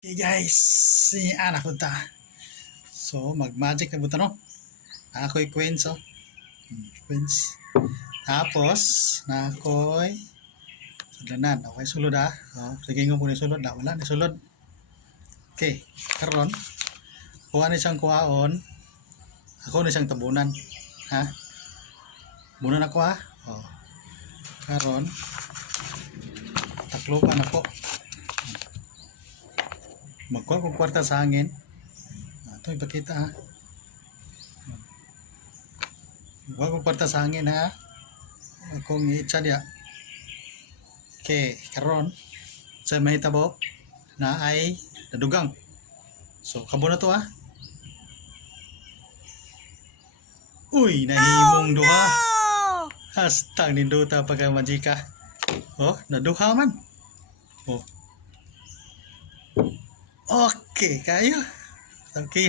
Okay guys, si anak ko ta. So mag-magic na buta no. Ako'y queens oh. Queens. Tapos na ako'y sudlanan. Okay sulod ah. Oh, sige nga po ni sulod na wala ni sulod. Okay, karon kuha ni siyang kuhaon. Ako ni siyang tabunan. Ha? Muna na ko ha. Oh. Karon takloban ako. Magkuha kong kwarta sa hangin. Ito ipakita ha. Magkuha kong kwarta sa hangin ha. Akong i-itcha diya. Okay, karon sa may tabo na ay nadugang. So, kabo na to ha. Uy, nahimong duha. Hastang ninduta pagka majika. Oh, naduha man. Oh. Okay, kayo. Okay,